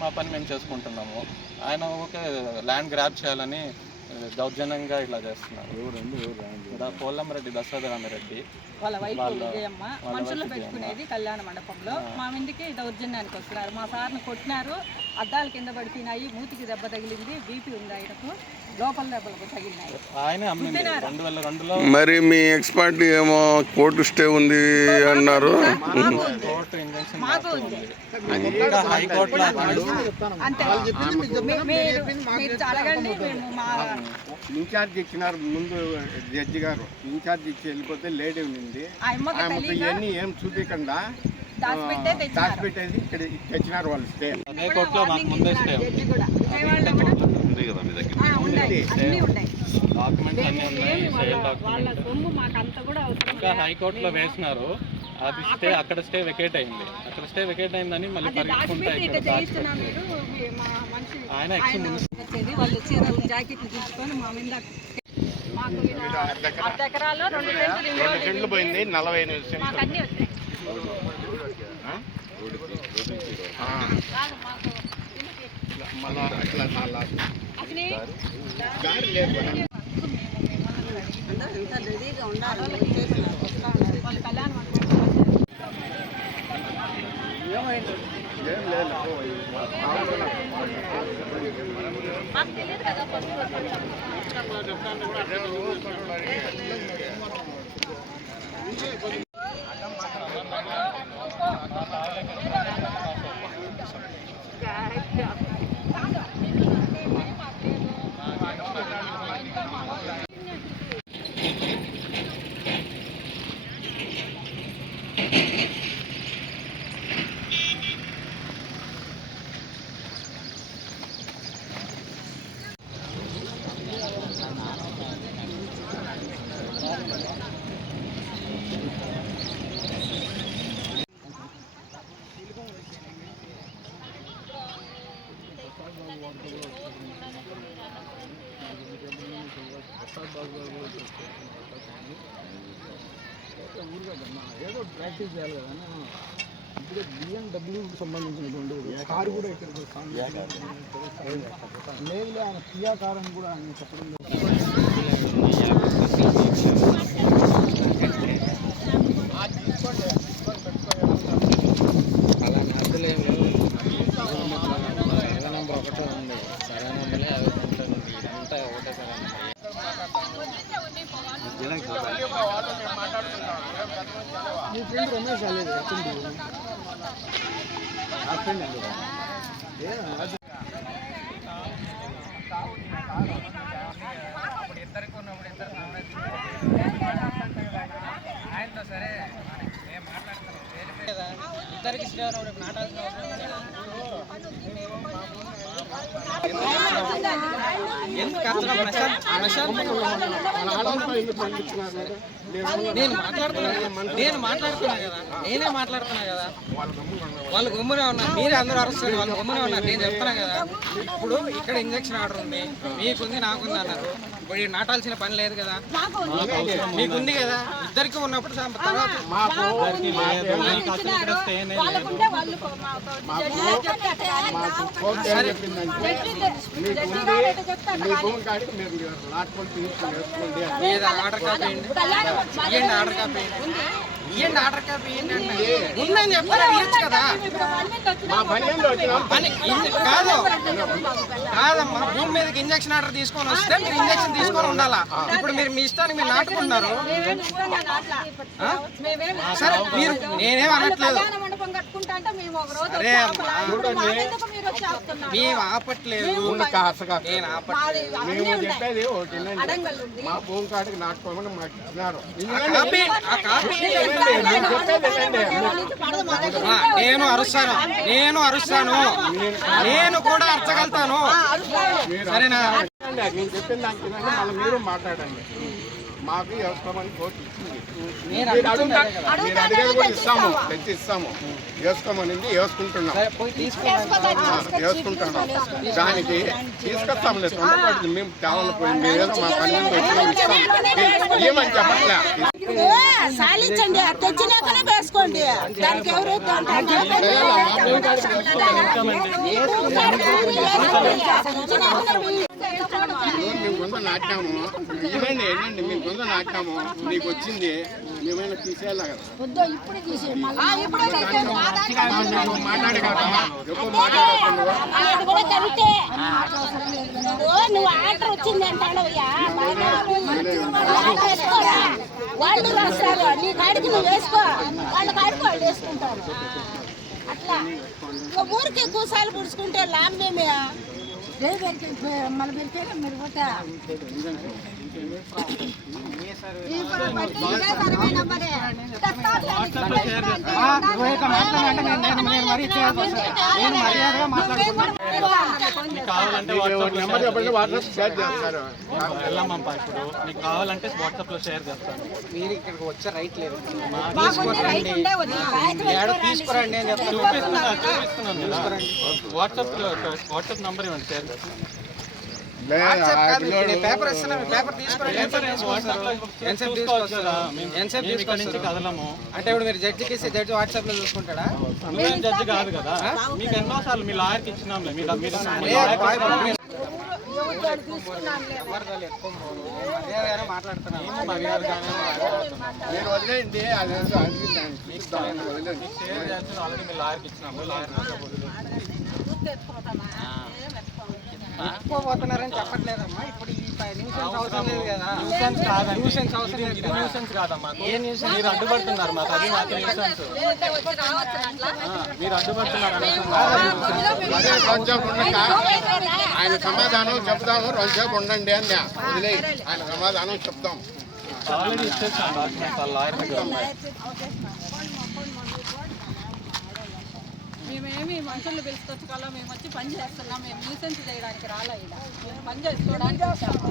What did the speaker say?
మా పని మేము చేసుకుంటున్నాము. ఆయన ఓకే ల్యాండ్ గ్రాప్ చేయాలని దౌర్జన్యంగా ఇలా చేస్తున్నారు. దా- పోలంరెడ్డి దశరథరామిరెడ్డి. వాళ్ళ వైపు వాళ్ళ- విజయమ్మ మనుషులు పెట్టుకునేది కళ్యాణ మండపంలో. మా ఇంటికి దౌర్జన్యానికి వస్తున్నారు. మా సార్ని కొట్టినారు. అద్దాలు కింద పడిపోయినాయి. మూతికి దెబ్బ తగిలింది. బీపీ ఉంది ఆయనకు. లోపల దెబ్బలకు తగిలినాయి. ఆయనే అమ్మింది. రెండు వేల రెండులో మరి మీ ఎక్స్పర్ట్ ఏమో కోర్టు స్టే ఉంది అన్నారు. మాకు ఉంది. ఇంకా హైకోర్టులో అంతే. మీ- మీరు మీరు అడగండి మేము మా ఇన్ఛార్జ్ ఇచ్చినారు ముందు జడ్జి గారు. ఇన్ఛార్జ్ ఇచ్చి వెళ్ళిపోతే ఆమెకు తెలియక ఇవన్నీ ఏం చూపించకుండా దాచిపెట్టేది ఇక్కడ తెచ్చినారు వాళ్ళు స్టే అదే కోర్టులో మాకు ముందే స్టే డాక్యుమెంట్స్ అన్నీ ఉన్నాయి. సేల్ వాళ్ళ డాక్యుమెంట్ సొమ్ము మాకు అంత కూడా అవసరం ఇంకా హైకోర్టులో వేసినారు. అది స్టే అక్కడ స్టే వెకేట్ అయింది. అక్కడ స్టే వెకేట్ అయిందని మళ్ళీ పరిగెత్తుకుంటా ఇక్కడ ఆయన ఎక్స్ ఆయన వచ్చేది వాళ్ళు చీరలు జాకెట్లు తీసుకొని మా మీద మాకు అర్ధ ఎకరాల్లో రెండు సెంట్లు రెండు. సెంట్లు పోయింది నలభై ఎనిమిది సెంట్లు మాకు అన్నీ వచ్చాయి. ఆ, కాదు మాకు దీనికి మళ్ళా ఇట్లా నాలుగు అగ్ని దారి లేదు. కదా. వాళ్ళు కళ్యాణ మండపంలో ఏం లేదు మాకు తెలియదు కదా ఫస్ట్ ఏదో ప్రాక్టీస్ చేయాలి కదా ఇప్పుడు బిఎండబ్ల్యూ సంబంధించినటువంటి కారు కూడా ఇక్కడ లేదు ఆయన క్రియాకారం కూడా ఆయన చెప్పడం లేదు. అలానే అద్దెలు ఏం లేవు నెల నెంబర్ ఒకటే ఉంది సరైన వందలే అవి ఉంటుంది ఇదంతా ఒకటే సరైన మీ ఫ్రెండ్ రమేష్ రాలేదు ఆ ఫ్రెండ్ ఎందుకు ఏ, అది ఇద్దరికి శ్రీరామ్ నాటాల్సిన అవసరం నేను మాట్లాడుతున్నా. నేను మాట్లాడుతున్నా కదా. నేనే మాట్లాడుతున్నా కదా. వాళ్ళు గమ్మునే ఉన్నారు మీరే అందరూ అరుస్తారు వాళ్ళు గమ్మునే ఉన్నారు. నేను చెప్తున్నా కదా. ఇప్పుడు ఇక్కడ ఇంజక్షన్ ఆర్డర్ ఉంది. మీకుంది నాకుంది అన్నారు. ఇప్పుడు నాటాల్సిన పని లేదు కదా. మీకుంది కదా. ఇద్దరికి ఉన్నప్పుడు ఆర్డర్ కాపీ ఆర్డర్ కాపీ ఇవ్వండి ఆర్డర్ ఇవ్వండి ఉందని చెప్తారా ఇవ్వచ్చు కదా. కాదు. కాదమ్మా భూమి మీదకి ఇంజక్షన్ ఆర్డర్ తీసుకొని వస్తే మీరు ఇంజక్షన్ తీసుకొని ఉండాలా? ఇప్పుడు మీరు మీ ఇష్టానికి మీరు నాటుకున్నారు? సరే మీరు నేనేం అనట్లేదు. మండపం కట్టుకుంటా అంటే మేము ఒక రోజు సరే వచ్చి అమ్మా. మేము ఆపట్లేదు. నేను ఆపట్లేదు. మేము. చెప్పేది ఒకటి. మా భూమి కాడికి నాటుకోమని మాకు ఇచ్చినారు. నేను అరుస్తాను. నేను అరుస్తాను. నేను కూడా అరచగలుగుతాను. సరేనా. నేను చెప్పిన దానికి మీరు మాట్లాడండి. మాకు వేసుకోమని కోర్టు ఇచ్చింది. మీరు అడుగుతా మీరు అడిగేది కూడా ఇస్తాము. తెచ్చి ఇస్తాము. వేసుకోమనింది వేసుకుంటున్నాం. వేసుకుంటున్నాం దానికి తీసుకొస్తాం లేదు తొందరపడి మేము తేవాలి పోయి మీరు ఏదో మా పని ఇస్తాం. ఏమని చెప్పట్లే? సాలించండి తెచ్చినాకనే వేసుకోండి. దానికి ఎవరు మేము కొంత నాటాము ఇవ్వండి ఏంటండి మేము కొంత నాటాము నీకు వచ్చింది మేమైనా తీసేయాలి కదా నువ్వు నువ్వు వాళ్ళు రాస్తారు నీ కాడికి నువ్వు వేసుకో వాళ్ళ కాడికి వాళ్ళు వేసుకుంటారు అట్లా ఊరికి కూసాలు సార్లు పుడుచుకుంటే లాభమేమే మళ్ళీ పెరికే మీరు పోతా. నేను కావాలంటే వాట్సాప్ షేర్ చేస్తారు వెళ్ళామమ్మా ఇప్పుడు మీకు కావాలంటే వాట్సాప్లో షేర్ చేస్తాను మీరు ఇక్కడికి వచ్చే రైట్ లేదు తీసుకురండి ఏడో తీసుకురండి అని చెప్తాను చూపిస్తున్నాను వాట్సాప్ వాట్సాప్ నంబర్ ఇవ్వండి షేర్ చేస్తాను. పేపర్ తీసుకురండి కదలము అంటే ఇప్పుడు మీరు జడ్జికి ఇస్తే జడ్జి వాట్సాప్లో చూసుకుంటాడా జడ్జి కాదు కదా మీకు ఎన్నోసార్లు మీ లాయర్కి ఇచ్చినాంలే మీరు వదిలేయండి అది వదిలేండి ఆల్రెడీ మీ లాయర్కి ఇచ్చినాము లాయర్ పోతున్నారని చెప్పట్లేదమ్మా. ఇప్పుడు ఈ పది నిమిషాలు అవసరం లేదు కదా. న్యూసెన్స్ కాదండి. న్యూసెన్స్ అవసరం లేదు ఇది కదా. న్యూసెన్స్ కాదమ్మా. మీరు అడ్డుపడుతున్నారు మాకు. అది మాకు న్యూసెన్స్ మీరు అడ్డుపడుతున్నారు ఆయన సమాధానం చెప్తాము. రెండుసేపు ఉండండి అని వదిలే ఆయన సమాధానం చెప్తాం. ఆల్రెడీ ఇచ్చేసాను డాక్యుమెంట్స్ లాయర్ దగ్గర ఉన్నాయి మేమేమి మనుషులు పిలుచుకొచ్చుకోవాలో మేము వచ్చి పని చేస్తున్నాం. మేము న్యూసెన్స్ చేయడానికి రాలే ఇలా మేము పని చేసుకోవడానికి వచ్చాము.